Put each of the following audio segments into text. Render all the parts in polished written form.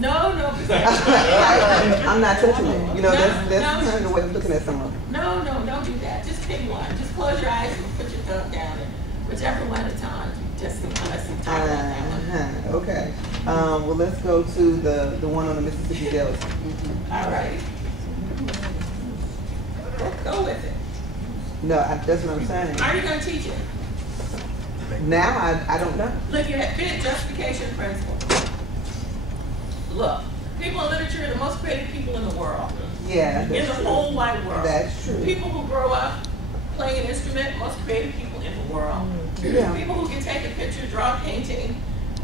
No, no. I'm not touching it. You know, that's kind of the way of looking at someone. No, don't do that. Just pick one. Just close your eyes and put your thumb down, and whichever one at a time. Just talk about that one. Okay. Well, let's go to the one on the Mississippi Delta. All right. Go with it. No, that's what I'm saying. Are you going to teach it? Now, I don't know. Look at fit justification principle. Look, people in literature are the most creative people in the world. Yeah, in the whole wide world. That's true. People who grow up playing an instrument, most creative people in the world. Yeah. People who can take a picture, draw a painting,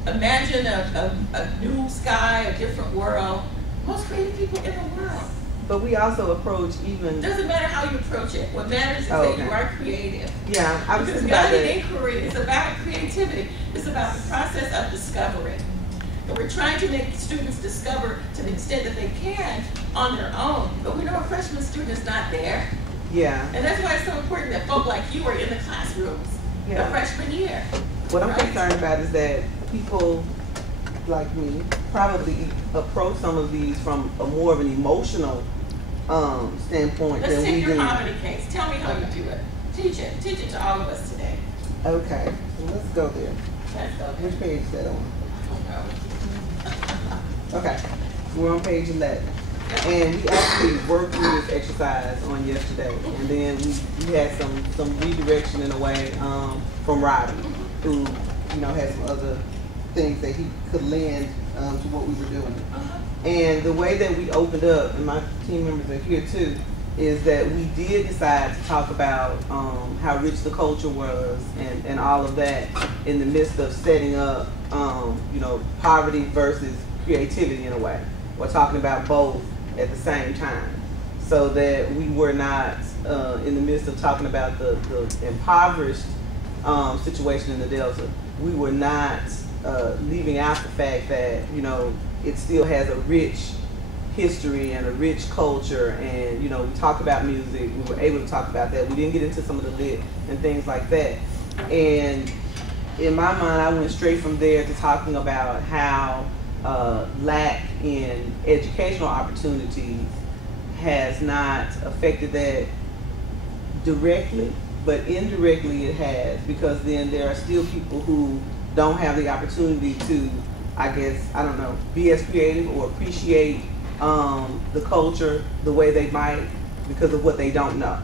imagine a new sky, a different world. Most creative people in the world. But we also approach even... Doesn't matter how you approach it. What matters is that you are creative. Yeah, I was because thinking about guided that. inquiry is about creativity. It's about the process of discovery. And we're trying to make students discover to the extent that they can on their own. But we know a freshman student is not there. Yeah. And that's why it's so important that folk like you are in the classrooms the freshman year. What I'm concerned about is that people like me probably approach some of these from a more of an emotional standpoint. Let's than take we your do. poverty case. Tell me how you do it. Teach it. Teach it to all of us today. Okay, well, let's go there. Let's go there. Which page is that on? I don't know. Okay, we're on page 11. And we actually worked through this exercise on yesterday. And then we had some redirection in a way from Robbie, who had some other things that he could lend to what we were doing. And the way that we opened up, and my team members are here too, is that we did decide to talk about how rich the culture was and all of that in the midst of setting up, poverty versus creativity in a way. We're talking about both at the same time, so that we were not in the midst of talking about the impoverished situation in the Delta. We were not leaving out the fact that it still has a rich history and a rich culture, and we talked about music. We were able to talk about that. We didn't get into some of the lit and things like that. And in my mind, I went straight from there to talking about how lack in educational opportunities has not affected that directly, but indirectly it has, because then there are still people who don't have the opportunity to, be as creative or appreciate the culture the way they might because of what they don't know.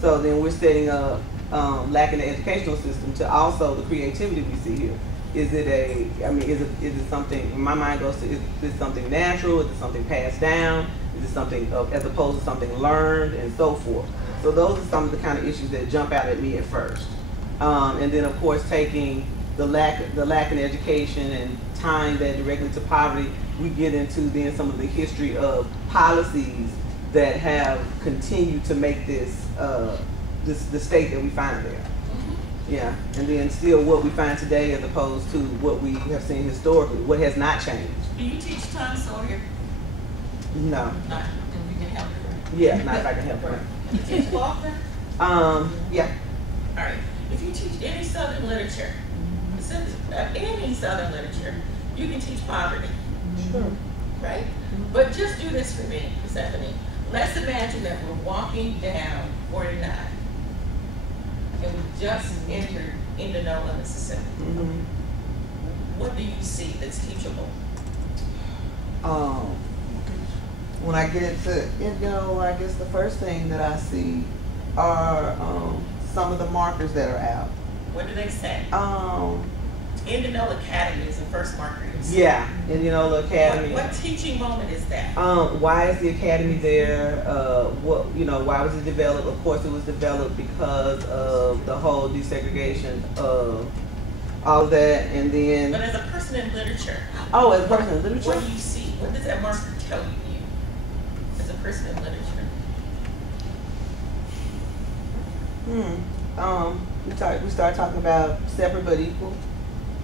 So then we're setting up lack in the educational system to also the creativity we see here. Is it something, in my mind goes to, is this something natural? Is it something passed down? Is it something as opposed to something learned, and so forth? So those are some of the kind of issues that jump out at me at first. And then of course taking the lack in education and tying that directly to poverty, we get into then some of the history of policies that have continued to make this the state that we find there. Yeah, and then still what we find today as opposed to what we have seen historically, what has not changed. Do you teach Tom Sawyer? No. Not, then you can help her. Yeah, not if I can help her. You teach Faulkner? Yeah. All right. If you teach any Southern literature, you can teach poverty. Sure. Right? But just do this for me, Stephanie. Let's imagine that we're walking down 49 and we just entered Indianola, Mississippi. What do you see that's teachable? When I get to Indianola, I guess the first thing that I see are some of the markers that are out. What do they say? Indianola Academy is the first marker. Yeah, Indianola Academy. What teaching moment is that? Why is the academy there? Why was it developed? Of course, it was developed because of the whole desegregation of all of that, and then. But as a person in literature. Oh, as a person in literature. What do you see? What does that marker tell you as a person in literature? We start talking about separate but equal.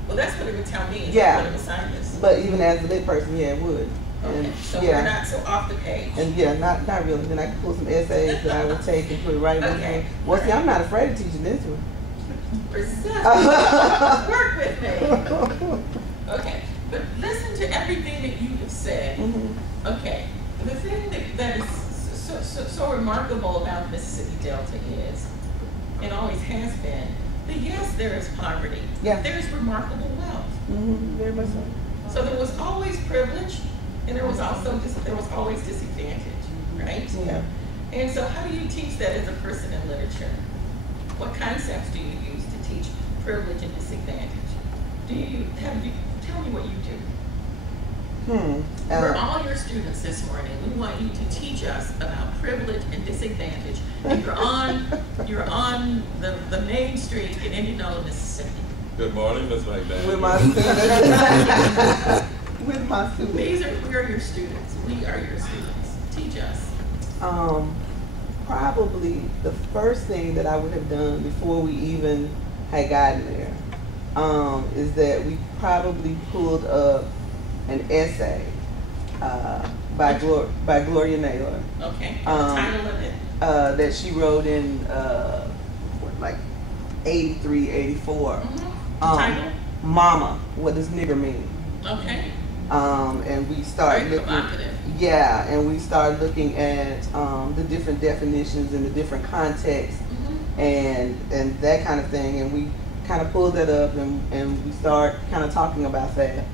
Well, that's what it would tell me. Yeah. Political science. But even as a lit person, yeah, it would. Okay. And, so we're not so off the page. And not really. Then I can pull some essays that I would take and put it right with me. Well, see, I'm not afraid of teaching this one. Work with me. Okay. But listen to to everything that you have said, okay, the thing that is so remarkable about Mississippi Delta is, and always has been, that yes, there is poverty, but there's remarkable wealth. Very much so. So there was always privilege, and there was always disadvantage, right? Yeah. And so how do you teach that as a person in literature? What concepts do you use to teach privilege and disadvantage? Tell me what you do. For all your students this morning, we want you to teach us about privilege and disadvantage. And you're on the main street in Indianola, Mississippi. Good morning, Ms. McDaniel. With my students. With my students. We are your students. We are your students. Teach us. Probably the first thing that I would have done before we even had gotten there is that we probably pulled up an essay by Gloria Naylor. Okay. The title of it? That she wrote in like 83, 84. Title? Mama, what does nigger mean? Okay. And we started Very looking. provocative. Yeah, and we started looking at the different definitions and the different contexts and that kind of thing, and we kind of pulled that up and we start kind of talking about that.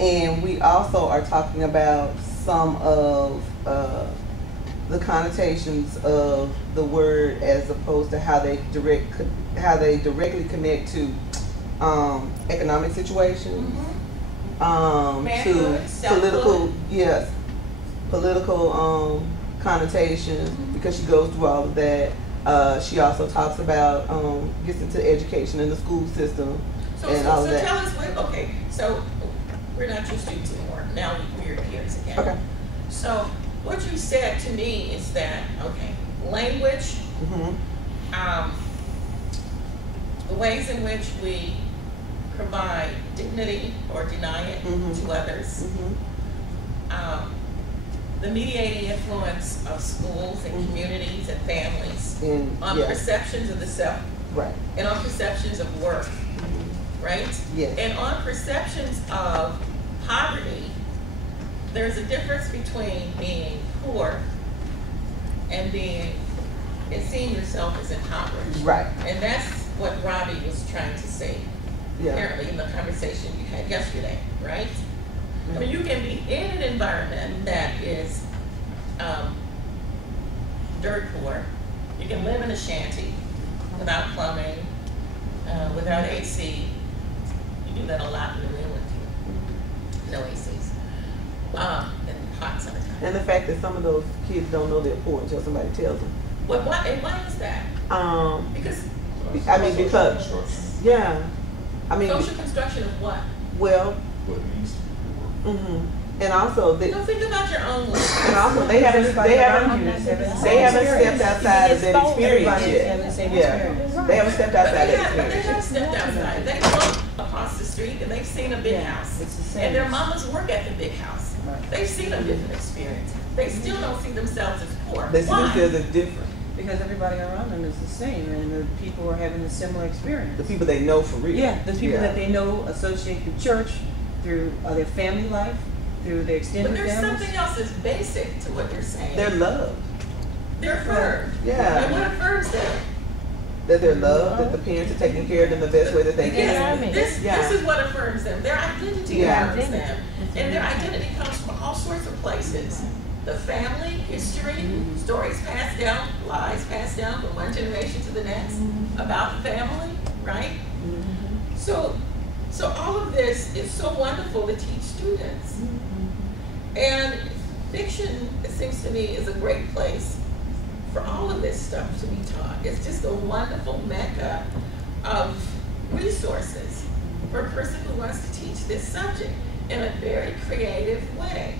And we also are talking about some of the connotations of the word as opposed to how they directly connect to economic situations, to political connotations, because she goes through all of that. She also talks about gets into education in the school system and all of that. Tell us, okay, so we're not your students anymore. Now we're your peers again. Okay. So what you said to me is that, okay, language, the ways in which we provide dignity or deny it to others, the mediating influence of schools and communities and families on perceptions of the self, right, and on perceptions of worth, right? Yes. And on perceptions of poverty, there's a difference between being poor and seeing yourself as impoverished. Right. And that's what Robbie was trying to say, apparently, in the conversation you had yesterday, right? I mean, you can be in an environment that is dirt poor. You can live in a shanty without plumbing, without AC. You do that a lot in New England too. No ACs. And hot summertime. And the fact that some of those kids don't know they're poor until somebody tells them. Why is that? Because social construction of what? Well, What it means to be poor. and also Think about your own life. and also they haven't stepped outside of that experience yet. Yeah, they haven't stepped outside that But they experience. have stepped outside. They look across the street and they've seen a big house. It's the same. And their mamas work at the big house. Right. They've seen a different experience. They still don't see themselves as poor. They see Why? themselves as different. Because everybody around them is the same, and the people are having a similar experience. The people they know for real. Yeah, the people that they know associate through church, through their family life, through their extended But there's families. something else that's basic to what you're saying. They're loved. They're affirmed. Yeah. And what affirms them? That they're loved, that the parents are taking care of them the best way that they can. This is what affirms them. Their identity affirms them. And their identity comes from all sorts of places. The family, history, stories passed down, lies passed down from one generation to the next about the family, right? So all of this is so wonderful to teach students. And fiction, it seems to me, is a great place for all of this stuff to be taught. It's just a wonderful mecca of resources for a person who wants to teach this subject in a very creative way.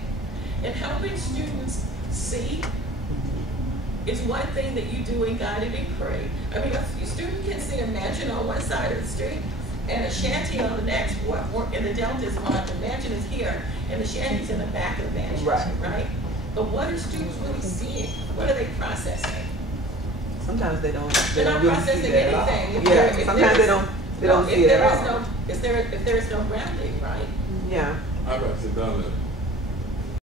And helping students see is one thing that you do in guided inquiry. I mean, a student can see a mansion on one side of the street and a shanty on the next. And the delta is one, the mansion is here, and the shanty's in the back of the mansion, right? But what are students really seeing? What are they processing? Sometimes they don't. They're not really processing see that at all. anything. Yeah. Sometimes they don't see it at all. If there is no grounding, right? Yeah. I got to sit down there.